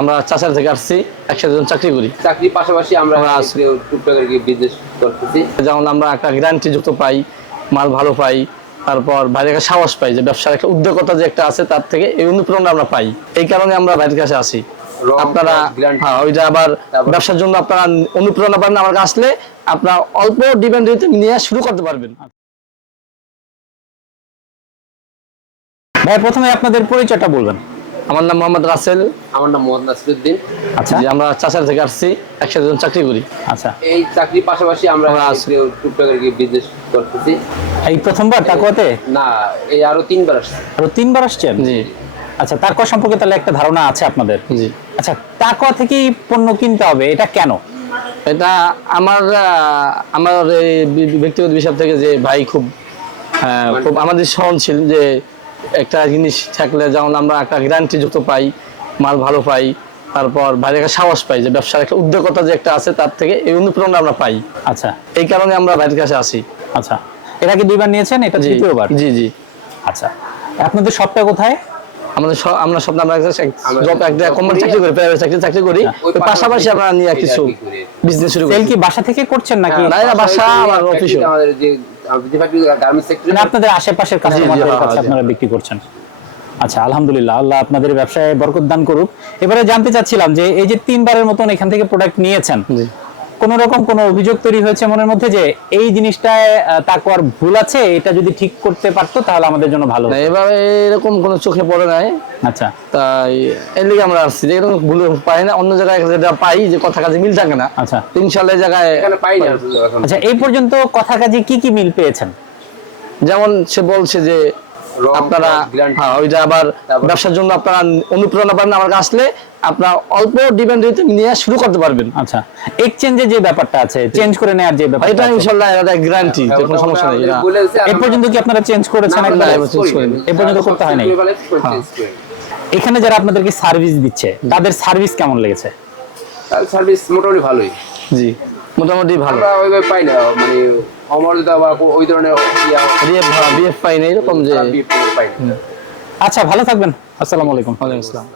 আমরা চাচার থেকে আসছি একসাথে যখন চাকরি করি। চাকরির পাশাপাশি আমরা বিজনেস করতেছি। যেমন আমরা একটা গ্যারান্টি যুক্ত পাই মাল ভালো পাই তারপর বাইরে কাছে সাহস পাই যে ব্যবসার একটা উদ্যোগতা যে একটা আছে তার থেকে এই অনুপ্রেরণা আমরা পাই। এই কারণে আমরা বাইরের কাছে আসি। আপনারা হ্যাঁ ওইটা আবার ব্যবসার জন্য আপনারা অনুপ্রেরণা পাবেন আমার কাছে আসলে আপনার অল্প ডিপেন্ড নিয়ে শুরু করতে পারবেন। ভাই প্রথমে আপনাদের পরিচয়টা বলবেন। আমার নাম মোহাম্মদ রাসেল। আমার নাম মোহাম্মদ নাসিরুদ্দিন। আচ্ছা। জি, আমরা চাচার থেকে আসছি একসাথে যখন চাকরি করি। আচ্ছা। এই চাকরির পাশাপাশি আমরা বিজনেস করতেছি। এই প্রথমবার টাকুয়াতে না এই আরও তিনবার আসছে। আরও তিনবার আসছেন? জি। আচ্ছা তাকুয়া সম্পর্কে তাহলে একটা ধারণা আছে আপনাদের? জি। আচ্ছা তাকুয়া থেকেই পণ্য কিনতে হবে এটা কেন? এটা আমার আমার এই ব্যক্তিগত বিষয় থেকে যে ভাই খুব আহ, খুব আমাদের সহনশীল যে একটা জিনিস থাকলে যেমন আমরা একটা গ্যারান্টি যুক্ত পাই মাল ভালো পাই তারপর বাইরে একটা সাহস পাই যে ব্যবসার একটা উদ্যোগতা যে একটা আছে তার থেকে এই অনুপ্রেরণা আমরা পাই। আচ্ছা। এই কারণে আমরা বাইরের কাছে আসি আচ্ছা। এটা কি দুইবার নিয়েছেন? এটা জি তৃতীয়বার? জি জি। আচ্ছা। আপনাদের শপটা কোথায়? আমাদের আমরা সব আমরা আমরা জব একটা কোম্পানি চাকরি করি। প্রাইভেট চাকরি চাকরি করি। ওই ওই পাশাপাশি আমরা নিয়ে কিছু আর কি করি। বিজনেস শুরু করি। কি বাসা থেকে করছেন নাকি? না, না, বাসা আমার অফিসও। আমাদের যে আমাদের যে ফ্যাক্টরি গার্মেন্টস সেক্টর না আপনাদের আশেপাশের কাস্টমারদের হ্যাঁ, কাছে হ্যাঁ, আপনারা বিক্রি করছেন। আচ্ছা আলহামদুলিল্লাহ আল্লাহ আপনাদের ব্যবসায় বরকত দান করুক। এবারে জানতে চাচ্ছিলাম যে এই যে তিনবারের মতন এখান থেকে প্রোডাক্ট নিয়েছেন কোন রকম কোনো অভিযোগ তৈরি হয়েছে মনের মধ্যে যে এই জিনিসটায় তাকুয়ার ভুল আছে এটা যদি ঠিক করতে পারতো তাহলে আমাদের জন্য ভালো না। এভাবে এরকম কোনো চোখে পড়ে নাই। আচ্ছা। তাই এর লিগে আমরা আসছি যে এরকম ভুল পাই না অন্য জায়গায় যেটা পাই যে কথা কাজে মিল থাকে না। আচ্ছা। ইনশাল্লাহ এই জায়গায় এখানে পাই না আচ্ছা এই পর্যন্ত কথা কাজে কি কি মিল পেয়েছেন? যেমন সে বলছে যে আপনারা। হ্যাঁ ওইটা আবার ব্যবসার জন্য আপনারা অনুপ্রেরণা পাবেন আমার কাছে আসলে আপনার অল্প ডিপেন্ড নিয়ে শুরু করতে পারবেন। আচ্ছা এক্সচেঞ্জের যে ব্যাপারটা আছে চেঞ্জ করে নেওয়ার যে ব্যাপারটা এটা আছে, ইনশাল্লাহ এটা গ্যারান্টি যে কোনো সমস্যা নেই এই পর্যন্ত কি আপনারা চেঞ্জ করেছেন না, একবার? এ পর্যন্ত করতে হয়। নাই। হ্যাঁ। এখানে যারা আপনাদেরকে সার্ভিস দিচ্ছে তাদের সার্ভিস কেমন লেগেছে? সার্ভিস মোটামুটি ভালোই। জি। মোটামুটি ভালো। আমরা ওইভাবে পাই না মানে অমর্যাদা বা ওই ধরনের বিএফ পাই না এরকম যে আচ্ছা ভালো থাকবেন। আসসালামু আলাইকুম। ওয়ালাইকুম আসসালাম।